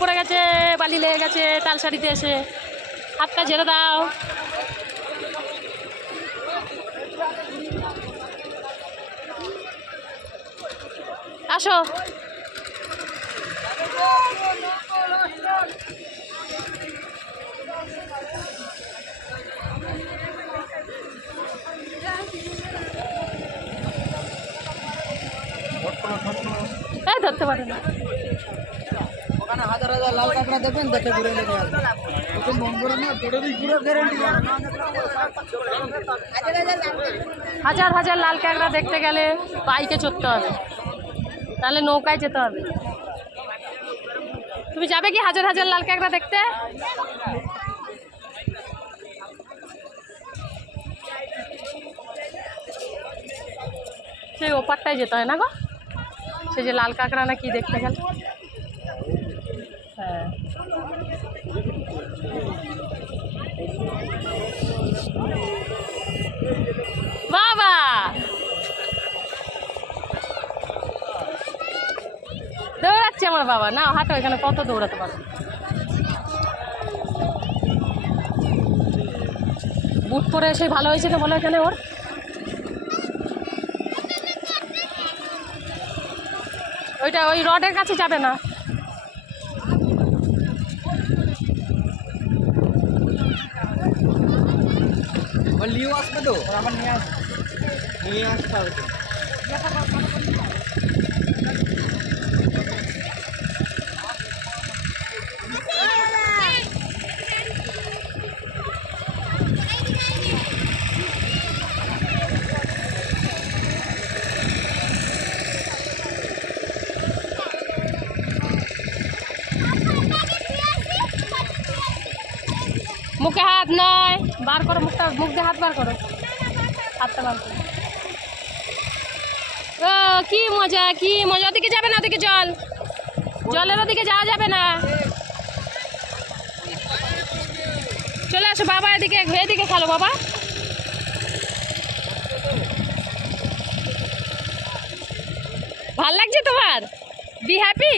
পড়ে গেছে, বালি লেগে গেছে তালসারিতে এসে। হাতটা ঝেড়ে দাও। আসো। এই ধরতে পারে না। ওখানে হাজার হাজার লাল কাঁকড়া দেখবেন, দেখে ঘুরে নিয়ে আসবেন। হাজার হাজার লাল কাঁকড়া দেখতে গেলে বাইকে চড়তে হবে, তাহলে নৌকায় যেতে হবে। তুমি যাবে কি হাজার হাজার লাল কাঁকড়া দেখতে? সেই ওপারটায় যেতে হয় না গো, সে যে লাল কাঁকড়া না কি দেখতে গেল। হ্যাঁ, বাবা দৌড়াচ্ছে আমার বাবা। না হাঁটো, এখানে কত দৌড়াতে পারো। বুট পরে এসে ভালো হয়েছে তো বলো এখানে ওর। ওইটা ওই রডের কাছে যাবে না। লিও আসবে তো, আমার নিয়ে আসতে হবে। মুখে হাত নয়, বার করো মুখটা, মুখ দিয়ে হাত বার করো, হাতটা বার করো। ও কি মজা, কি মজা। ওদিকে যাবে না, ওদিকে জল, জলের ওদিকে যাওয়া যাবে না। চলে আসো বাবা, এদিকে এদিকে খেলো বাবা। ভাল লাগছে তোমার? Be happy.